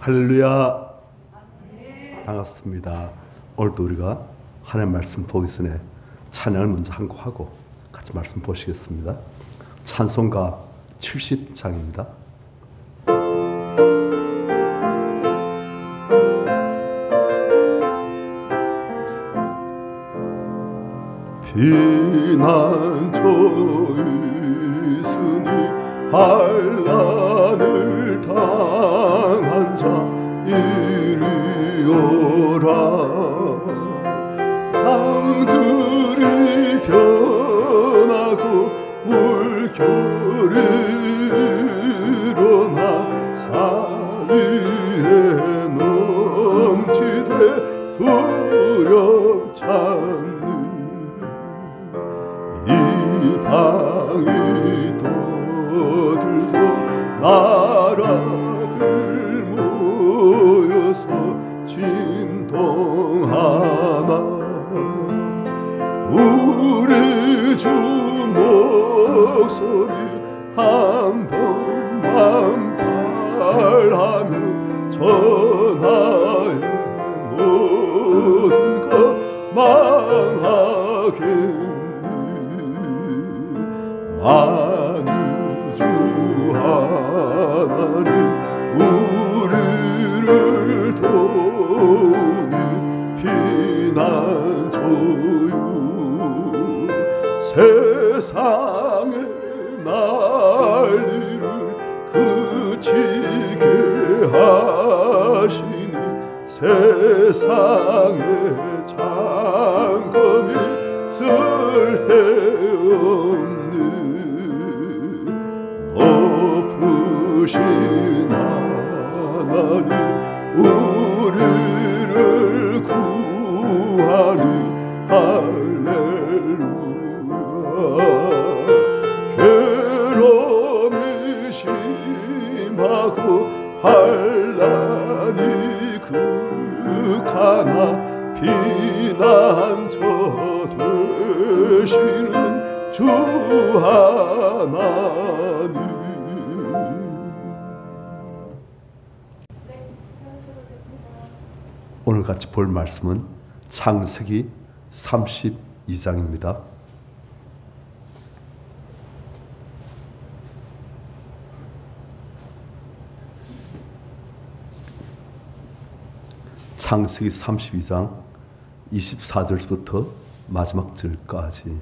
할렐루야. 반갑습니다. 오늘도 우리가 하나님 말씀 보기 전에 찬양을 먼저 한 곡 하고 같이 말씀 보시겠습니다. 찬송가 70장입니다. 피난처 있으니 환난을 당한 자 이리 오라. 땅들이 변하고 물결이 일어나 산 위에 넘치되 두렵지 않는 이 방이 떠들고 나라들 모여서 진동하나. 우리 주 목소리 한 번만 발하며 전하여 모든 것 망하겠니. 만주 하나님 우리를 도우니 피난처요. 세상의 난리를 그치게 하시니 세상의 장검이 쓸데없는 높으신 하나님 우리를 구하니 할렐루야. 괴로움이 심하고 환난이 극하나 피난처 되시는 주 하나님. 오늘 같이 볼 말씀은 창세기 32장입니다. 창세기 32장 24절부터 마지막 절까지.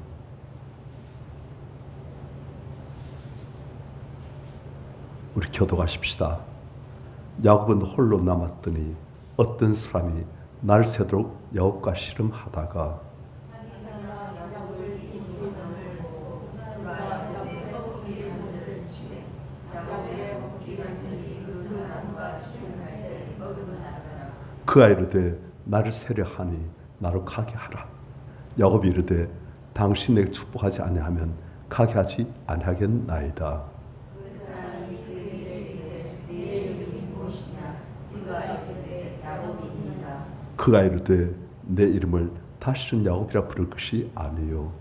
우리 교도하십시다. 야곱은 홀로 남았더니 어떤 사람이 날 새도록 야곱과 씨름하다가 그가 이르되 나를 세려하니 나로 가게 하라. 야곱이 이르되 당신 내게 축복하지 아니하면 가게 하지 아니하겠나이다. 그가 이르되 내 이름을 다시는 야곱이라 부를 것이 아니요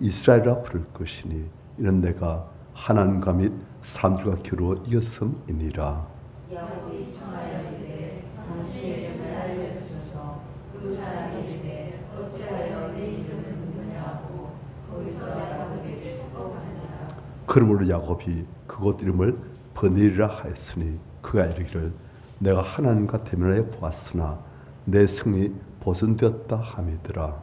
이스라엘이라 부를 것이니 이는 내가 하나님과 및 사람들과 겨루어 이겼음이니라. 야곱이 청하여 이르되 당신의 이름을 알려주소서. 그 사람이 이르되 어찌하여 내 이름을 묻느냐 하고 거기서 야곱에게 축복하니라. 그러므로 야곱이 그곳 이름을 버닐이라 하였으니 그가 이르기를 내가 하나님과 대면하여 보았으나 내 성이 보존되었다 함이더라.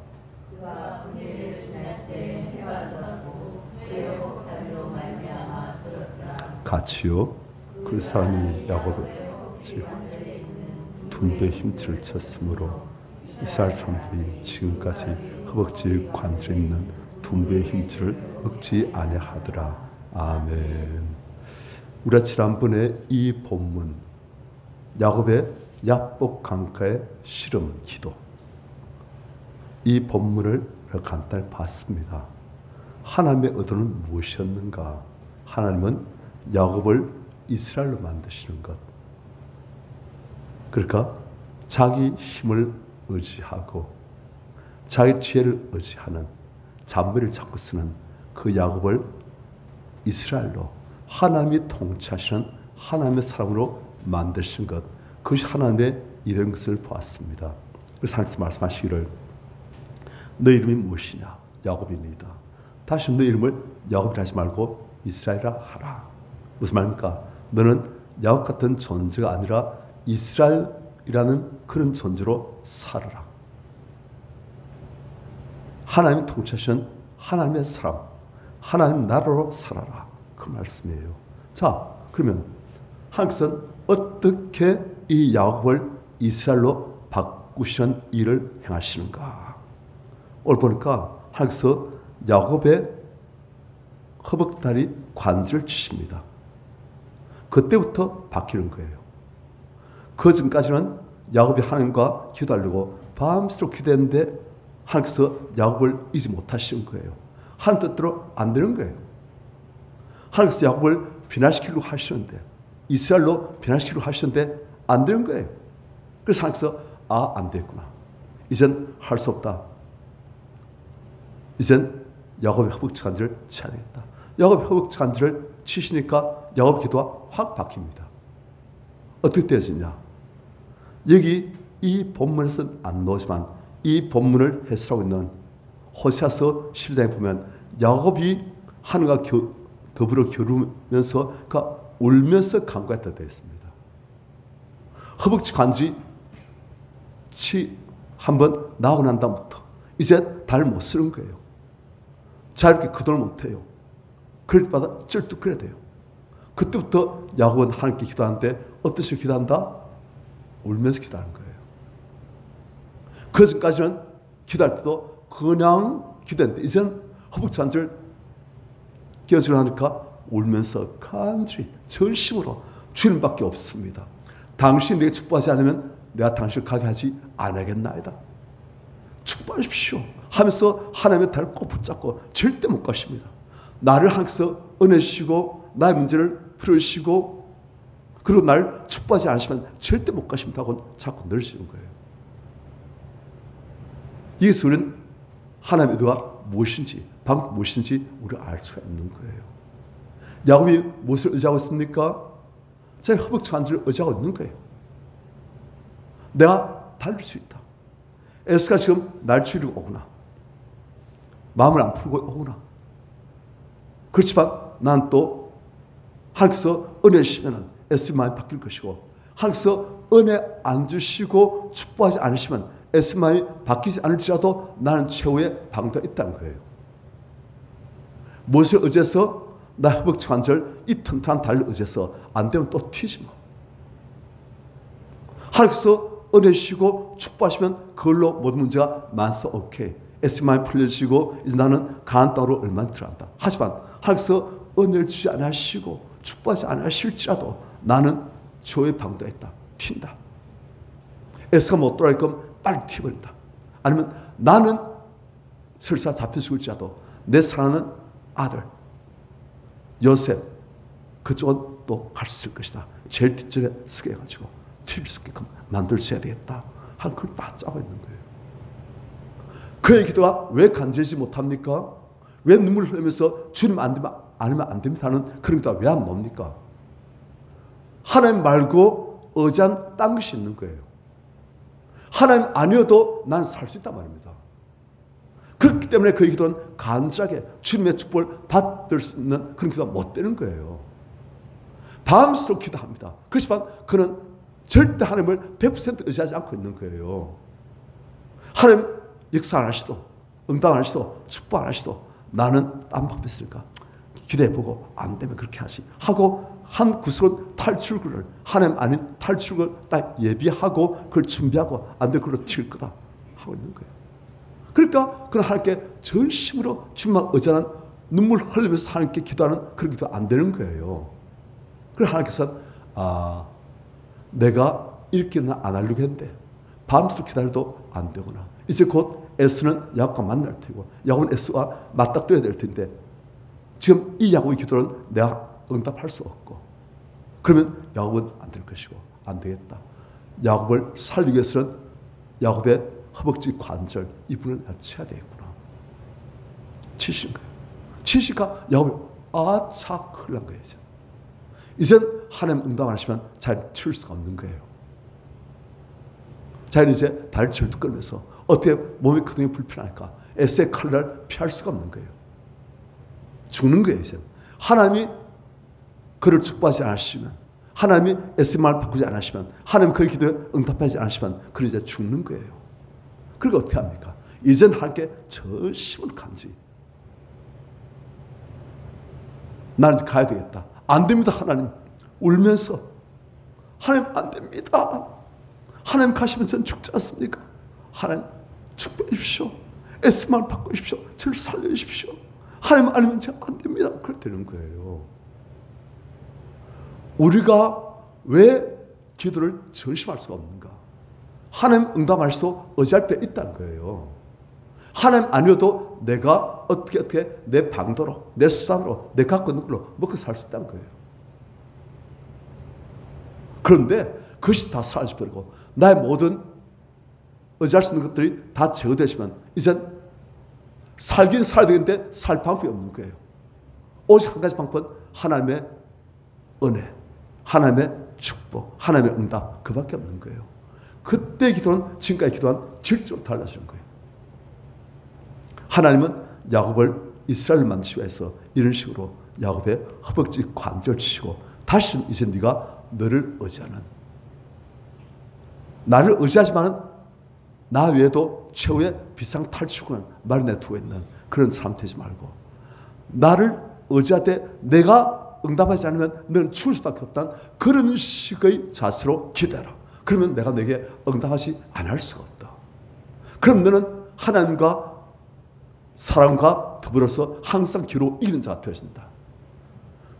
그가 버닐을 지날 때 해가 떠나고 외로운 다리로 말미암아 들었더라. 같이요. 그 사람이 야곱을 둔배 힘줄을 쳤으므로 이스라엘 사람들이 지금까지 허벅지 관절에 있는 둔배의 힘줄을 얻지 아니하더라. 아멘. 우리가 지난번에 이 본문 야곱의 야복 강가의 씨름 기도, 이 본문을 간단히 봤습니다. 하나님의 의도는 무엇이었는가? 하나님은 야곱을 이스라엘로 만드시는 것. 그러니까 자기 힘을 의지하고 자기 지혜를 의지하는 잔머리를 잡고 쓰는 그 야곱을 이스라엘로 하나님이 통치하시는 하나님의 사람으로 만드신 것, 그것이 하나님의 일인 것을 보았습니다. 그래서 하나님께서 말씀하시기를 너 이름이 무엇이냐? 야곱이니이다. 다시 너 이름을 야곱이라 하지 말고 이스라엘이라 하라. 무슨 말입니까? 너는 야곱 같은 존재가 아니라 이스라엘이라는 그런 존재로 살아라. 하나님이 통치하시는 하나님의 사람, 하나님 나라로 살아라. 그 말씀이에요. 자, 그러면 하나님께서는 어떻게 이 야곱을 이스라엘로 바꾸시는 일을 행하시는가? 오늘 보니까 하나님께서 야곱의 허벅다리 관절을 치십니다. 그때부터 바뀌는 거예요. 그 전까지는 야곱이 하나님과 기도하려고 밤새도록 기도했는데 하나님께서 야곱을 잊지 못하시는 거예요. 하나님 뜻대로 안 되는 거예요. 하나님께서 야곱을 비난시키려고 하시는데, 이스라엘로 비난시키려고 하시는데 안 되는 거예요. 그래서 하나님께서 안 되겠구나. 이젠 할 수 없다. 이젠 야곱의 허벅지 관절을 쳐야 되겠다. 야곱의 허벅지 관절을 치시니까 야곱 기도가 확 바뀝니다. 어떻게 되어지냐? 여기 이 본문에서는 안 나오지만 이 본문을 해설하고 있는 호세아서 12장에 보면 야곱이 하나님과 더불어 겨루면서 울면서 간구했다 되어 있습니다. 허벅지 관절이 한번 나오고 난 다음부터 이제 다리를 못 쓰는 거예요. 자유롭게 거동을 못해요. 그럴 때마다 쩔뚝거려야 돼요. 그때부터 야곱은 하나님께 기도하는데 어떤 식으로 기도한다? 울면서 기도하는 거예요. 그 전까지는 기도할 때도 그냥 기도했는데 이제는 허벅지 관절 끼워주려 하니까 울면서 간절히 전심으로 주님밖에 없습니다. 당신이 내게 축복하지 않으면 내가 당신을 가게 하지 않겠나이다. 축복하십시오 하면서 하나님의 다리를 꼭 붙잡고 절대 못 가십니다. 나를 하나님께서 은혜 주시고 나의 문제를 풀어주시고 그리고 나를 축복하지 않으시면 절대 못 가십니다 하고 자꾸 늘으시는 거예요. 이것을 우리는 하나님의 의도가 무엇인지, 방법 무엇인지 우리가 알 수가 있는 거예요. 야곱이 무엇을 의지하고 있습니까? 자기 허벅지 관절을 의지하고 있는 거예요. 내가 달릴 수 있다. 에스가 지금 날 죽이려고 오구나. 마음을 안 풀고 오구나. 그렇지만 난 또 하나님께서 은혜 주시면 에스의 마음이 바뀔 것이고 하나님께서 은혜 안 주시고 축복하지 않으시면 에스의 마음이 바뀌지 않을지라도 나는 최후의 방도가 있다는 거예요. 무엇을 의지해서? 나 허벅지 관절 이 튼튼한 다리를 의지해서 안 되면 또 튀지 뭐. 하나님께서 은혜 주시고 축복하시면 그걸로 모든 문제가 만서 오케이. 에스의 마음이 풀려지고 이제 나는 가나안 땅으로 얼마나 들어간다. 하지만 하나님께서 은혜를 주지 않으시고 축복하지 않으실지라도 나는 조의 방도에 있다. 튄다. 에스가 못 돌아갈 거면 빨리 튀어버린다. 아니면 나는 설사 잡혀 죽을지라도 내 사랑하는 아들 요셉 그쪽은 또 갈 수 있을 것이다. 제일 뒷줄에 서게 해가지고 튈 수 있게끔 만들어줘야 되겠다. 한 그걸 다 짜고 있는 거예요. 그의 기도가 왜 간절해지지 못합니까? 왜 눈물을 흘리면서 주님 아니면 안 됩니다 하는 그런 기도가 왜 안 나옵니까? 하나님 말고 의지한 딴 것이 있는 거예요. 하나님 아니어도 난 살 수 있단 말입니다. 그렇기 때문에 그의 기도는 간절하게 주님의 축복을 받을 수 있는 그런 기도가 못 되는 거예요. 밤새도록 기도합니다. 그렇지만 그는 절대 하나님을 100% 의지하지 않고 있는 거예요. 하나님 역사 안 하시도 응답 안 하시도 축복 안 하시도 나는 딴 방법이 있으니까 기대해보고 안 되면 그렇게 하시 하고 한 구석은 탈출구를 하나님 아닌 탈출구를 딱 예비하고 그걸 준비하고 안 되면 그걸로 튈 거다 하고 있는 거예요. 그러니까 그는 하나님께 전심으로 주님만 의지하는 눈물 흘리면서 하나님께 기도하는 그런 기도 안 되는 거예요. 그래서 하나님께서는 내가 이렇게는 안 하려고 했는데 밤새도록 기다려도 안 되구나. 이제 곧 에스는 야곱과 만날 테고 야곱은 에스와 맞닥뜨려야 될 텐데 지금 이 야곱의 기도는 내가 응답할 수 없고 그러면 야곱은 안 될 것이고 안 되겠다. 야곱을 살리기 위해서는 야곱의 허벅지 관절 이 부분을 쳐야 되겠구나. 치신 거예요. 치시니까 야곱이 큰일 난 거예요. 이젠 하나님 응답 안 하시면 잘 튈 수가 없는 거예요. 자기는 이제 다리를 절뚝 끌면서 어떻게 몸이 그동안 불편할까? 에스의 칼날을 피할 수가 없는 거예요. 죽는 거예요, 이제. 하나님이 그를 축복하지 않으시면, 하나님이 에스의 마음을 바꾸지 않으시면, 하나님 그의 기도에 응답하지 않으시면, 그는 이제 죽는 거예요. 그러니까 어떻게 합니까? 이젠 하나님께 전심을 간지. 나는 이제 가야 되겠다. 안 됩니다, 하나님. 울면서. 하나님, 안 됩니다. 하나님 가시면 전 죽지 않습니까? 하나님, 축복해 주십시오. 에스마를 바꾸십시오. 저를 살려주십시오. 하나님 아니면 제가 안 됩니다. 그렇게 되는 거예요. 우리가 왜 기도를 전심할 수가 없는가? 하나님 응답할 수도 의지할 때 있다는 거예요. 하나님 아니어도 내가 어떻게 내 방도로, 내 수단으로, 내 갖고 있는 걸로 먹고 살 수 있다는 거예요. 그런데 그것이 다 사라져버리고 나의 모든 의지할 수 있는 것들이 다 제거되시면 이젠 살긴 살아야 되는데 살 방법이 없는 거예요. 오직 한 가지 방법은 하나님의 은혜, 하나님의 축복, 하나님의 응답, 그밖에 없는 거예요. 그때 기도는 지금까지 기도한 질적으로 달라지는 거예요. 하나님은 야곱을 이스라엘을 만드시기 위해서 이런 식으로 야곱의 허벅지 관절을 치시고 다시는 이제 네가 너를 의지하는, 나를 의지하지만 나 외에도 최후의 비상탈출구는 마련해 두고 있는 그런 사람 되지 말고, 나를 의지할 때 내가 응답하지 않으면 너는 죽을 수밖에 없다는 그런 식의 자세로 기도해라. 그러면 내가 너에게 응답하지 않을 수가 없다. 그럼 너는 하나님과 사랑과 더불어서 항상 기로 이기는 자가 되어진다.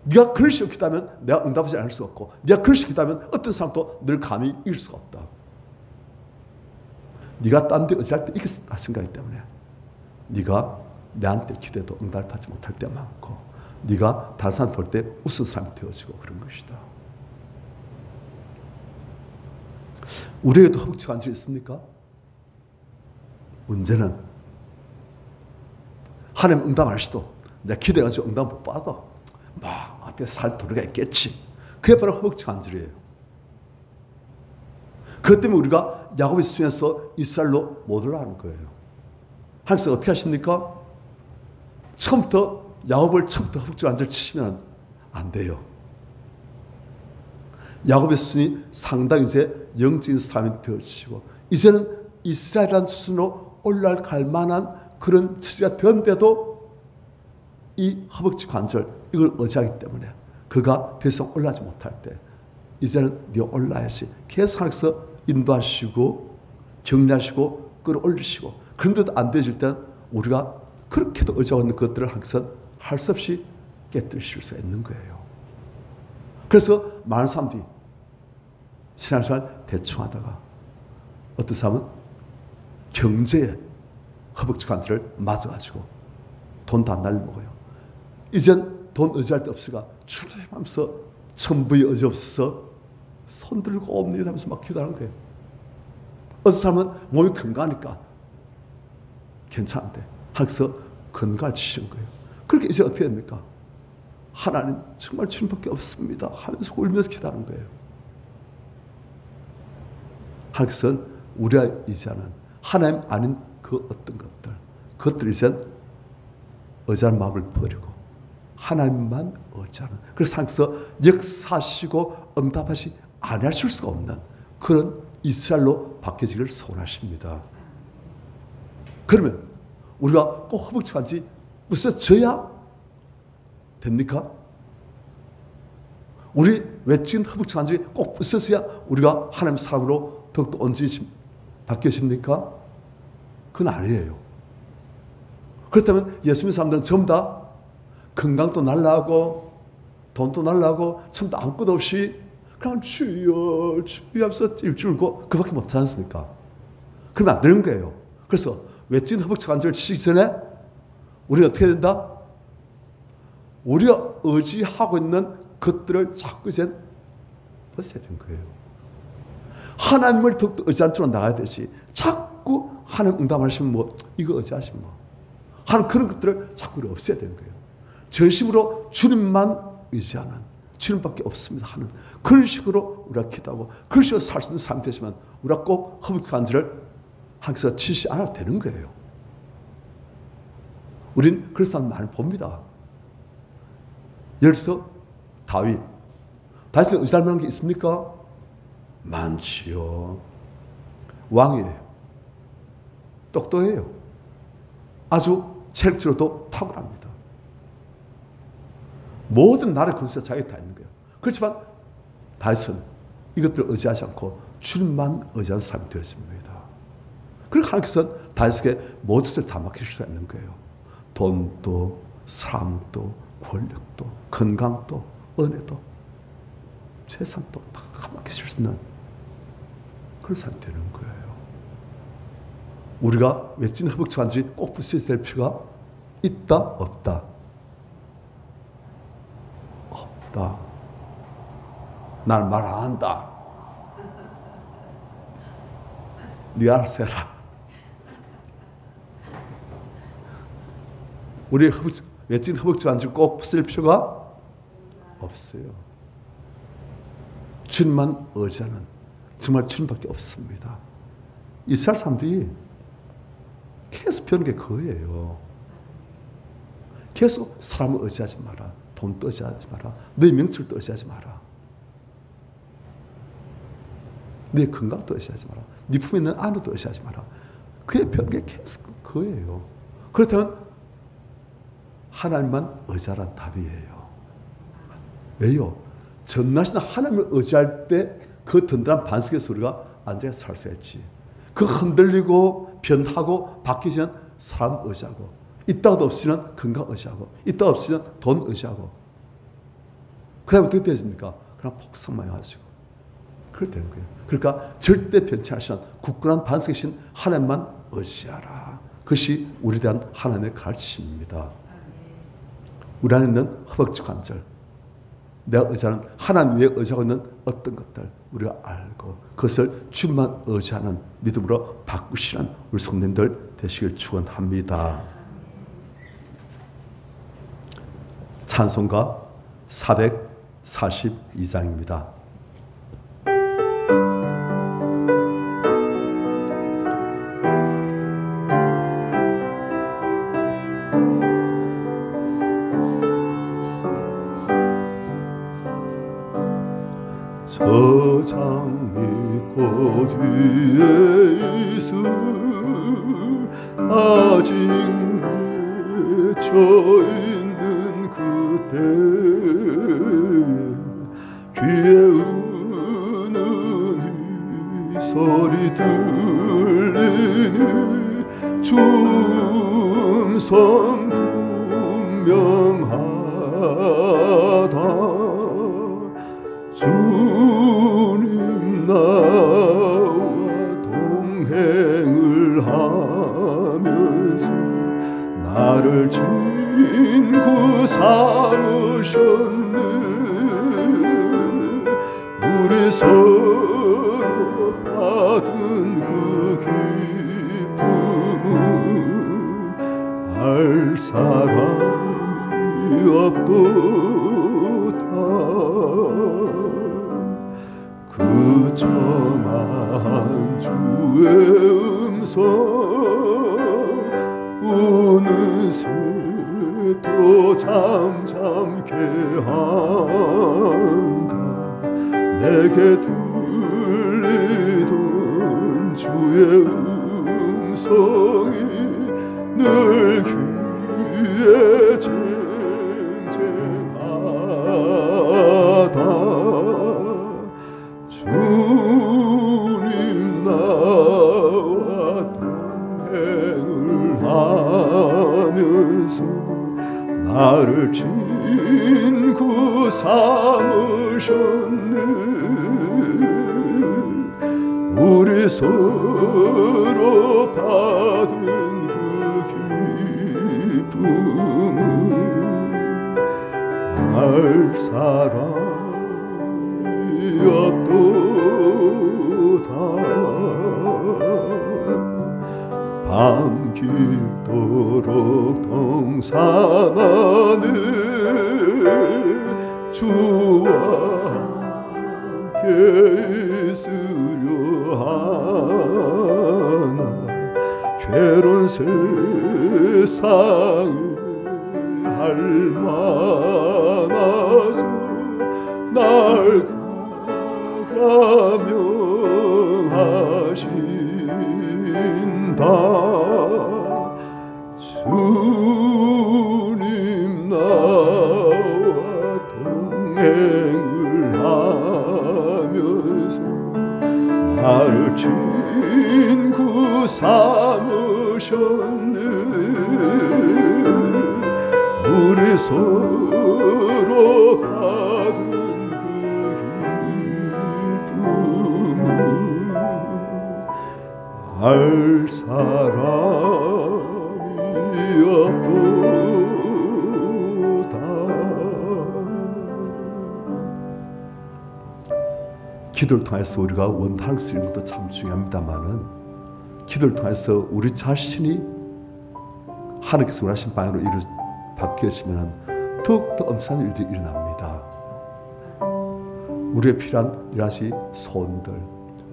네가 그럴 수 없다면 내가 응답하지 않을 수가 없고, 네가 그럴 수 없다면 어떤 사람도 늘 감히 이길 수가 없다. 네가 딴 데 의지할 때 이겼다 생각하기 때문에 네가 내한테 기대도 응답을 받지 못할 때가 많고, 네가 다른 사람 볼 때 웃은 사람이 되어지고 그런 것이다. 우리에게도 허벅지 관절이 있습니까? 문제는 하나님 응답하시도 내가 기대가지고 응답 못 받아. 막 어떻게 살 도리가 있겠지. 그게 바로 허벅지 관절이에요. 그것 때문에 우리가 야곱의 수준에서 이스라엘로 못 올라가는 거예요. 하나님께서 어떻게 하십니까? 처음부터 야곱을 처음부터 허벅지 관절 치시면 안 돼요. 야곱의 수준이 상당히 이제 영적인 사람이 되어지시고 이제는 이스라엘이라는 수준으로 올라갈 만한 그런 처지가 되었는데도 이 허벅지 관절 이걸 의지하기 때문에 그가 더 이상 올라가지 못할 때 이제는 네가 올라야지. 계속 하나님께서 인도하시고 격려하시고 끌어올리시고, 그런데도 안 되질 땐 우리가 그렇게도 의지하고 있는 것들을 항상 할 수 없이 깨뜨리실 수 있는 거예요. 그래서 많은 사람들이 신앙생활 대충 하다가 어떤 사람은 경제에 허벅지 관절을 맞아가지고 돈 다 날려먹어요. 이젠 돈 의지할 데 없으니까 출하면서 천부의 의지 없어 손 들고 옵니다 하면서 막 기도하는 거예요. 어떤 사람은 몸이 건강하니까 괜찮은데 하면서 건강을 치시는 거예요. 그렇게 이제 어떻게 됩니까? 하나님 정말 주님밖에 없습니다 하면서 울면서 기도하는 거예요. 하나님께서는 우리가 의지하는 하나님 아닌 그 어떤 것들, 그것들 이젠 의지하는 마음을 버리고 하나님만 의지하는, 그래서 하나님께서 역사하시고 응답하시 아니하실 수가 없는 그런 이스라엘로 바뀌어지기를 소원하십니다. 그러면 우리가 꼭 허벅지 관절이 부서져야 됩니까? 우리 외적인 허벅지 관절이 꼭 부서져야 우리가 하나님 사람으로 더욱더 온전히 바뀌어집니까? 그건 아니에요. 그렇다면 예수 믿는 사람들은 전부 다 건강도 날라가고 돈도 날라가고 전부 다 아무것도 없이 그냥 주여 주여 하면서 일줄고 그밖에 못하지 않습니까? 그러면 안 되는 거예요. 그래서 외적인 허벅지 관절을 치기 전에 우리는 어떻게 된다? 우리가 의지하고 있는 것들을 자꾸 이제 벗어야 되는 거예요. 하나님을 더욱더 의지한 쪽으로 나가야 되지. 자꾸 하나님 응답하시면 뭐 이거 의지하시면 뭐 하는 그런 것들을 자꾸 없애야 되는 거예요. 전심으로 주님만 의지하는 주님밖에 없습니다 하는 그런 식으로 우리가 기도하고 그런 식으로 살 수 있는 삶이 되지만 우리가 꼭 허벅지 관절을 항상 치지 않아도 되는 거예요. 우린 그런 사람 많이 봅니다. 예를 들어서 다윗은 의지할 만한 게 있습니까? 많지요. 왕이에요. 똑똑해요. 아주 체력적으로도 탁월합니다. 모든 나라의 권세가 자기가 다 있는 거예요. 그렇지만 다윗은 이것들을 의지하지 않고 주님만 의지하는 사람이 되었습니다. 그리고 하나님께서는 다윗에게 모든 것을 다 맡길 수가 있는 거예요. 돈도 삶도 권력도 건강도 은혜도 재산도 다 맡기실 수 있는 그런 사람이 되는 거예요. 우리가 외진 허벅지 관절이 꼭 붙여야 될 필요가 있다 없다? 없다. 난 말 안 한다. 네가 알아서 해라. 우리 외진 허벅지 관절 꼭 붙일 필요가 없어요. 주님만 의지하는 정말 주님밖에 없습니다. 이스라엘 사람들이 계속 배우는 게 그거예요. 계속 사람을 의지하지 마라. 돈도 의지하지 마라. 너의 명철도 의지하지 마라. 네 건강도 의지하지 마라. 네 품에 있는 아내도 의지하지 마라. 그게 배우는 게 계속 그거예요. 그렇다면 하나님만 의지하라는 답이에요. 왜요? 전나신 하나님을 의지할 때 그 든든한 반석에서 우리가 앉아서 살 수 있지. 그 흔들리고 변하고 바뀌지는 사람 의지하고 있다가도 없이는 건강 의지하고 있다가 없이는 돈 의지하고 그 다음에 어떻게 되십니까? 그냥 폭삭만 해가지고 그렇게 되는 거예요. 그러니까 절대 변치 않으시는 굳건한 반석이신 하나님만 의지하라. 그것이 우리에 대한 하나님의 가르침입니다. 우리 안에 있는 허벅지 관절, 내가 의지하는 하나님 위에 의지하고 있는 어떤 것들 우리가 알고 그것을 주님만 의지하는 믿음으로 바꾸시는 우리 성도님들 되시길 축원합니다. 찬송가 442장입니다. 저 장미꽃 위에 있을 아직 맺혀있는 그때 귀에 우는 이 소리 들리니 주음성 분명하다. 주님 나와 동행을 하면서 나를 친구 삼으셨네. 우리 서로 받은 그 기쁨은 알 사람이 없도다. 그 정한 주의 음성 어느새 또 잠잠케 한다. 내게 들리던 주의 음성이 늘 귀에 쟁쟁하다. 주님 나와 동행을 하면서 나를 친구 삼으셨네. 우리 서로 받은 그 기쁨은 알 사람이 없도다. 밤 깊도록 동산하네 주와 외로운 세상을 알만하소 날 가명하신다 주님 나와 동행을 하면서 나를 친구 삼으셨네 우리 서로 받은 그 기쁨을 알 사람이었도다. 기도를 통해서 우리가 원하는 것을 이루는 것도 참 중요합니다만은 기도를 통해서 우리 자신이 하나님께서 원하신 방향으로 바뀌어지면 더욱더 엄청난 일들이 일어납니다. 우리의 필요한 여러가지 소원들,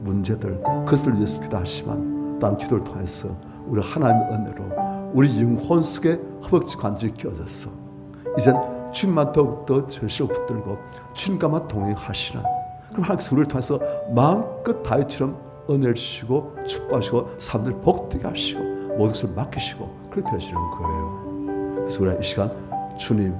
문제들 그것을 위해서 기도하시지만 또한 기도를 통해서 우리 하나님의 은혜로 우리 영혼 속에 허벅지 관절이 끼어져서 이젠 주님만 더욱더 절실하게 붙들고 주님과만 동행하시는 그럼 하나님께서 우리를 통해서 마음껏 다윗처럼 은혜를 주시고 축복하시고 사람들 복되게 하시고 모든 것을 맡기시고 그렇게 되시는 거예요. 그래서 우리가 이 시간 주님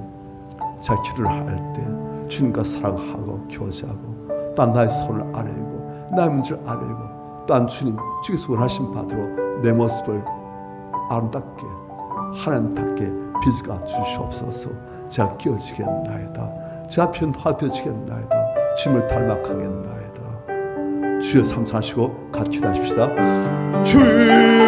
제가 기도를 할 때 주님과 사랑하고 교제하고 또한 나의 손을 아뢰고 나의 문제를 아뢰고 또한 주께서 원하신 바대로 내 모습을 아름답게 하나님답게 빚어 주시옵소서. 제가 끼어지겠나이다. 제가 변화되어지겠나이다. 주님을 닮아가겠나이다. 주여 삼창하시고 같이 기도하십시다. 주여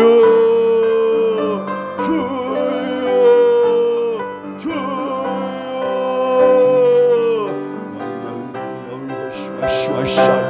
샤